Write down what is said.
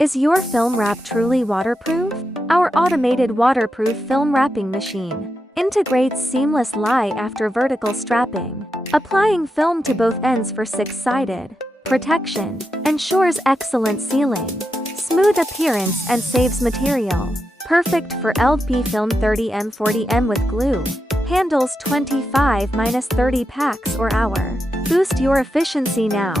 Is your film wrap truly waterproof? Our automated waterproof film wrapping machine integrates seamless lie after vertical strapping, applying film to both ends for six-sided protection, ensures excellent sealing, smooth appearance and saves material. Perfect for LP film 30mm 40mm with glue. Handles 25-30 packs or hour. Boost your efficiency now.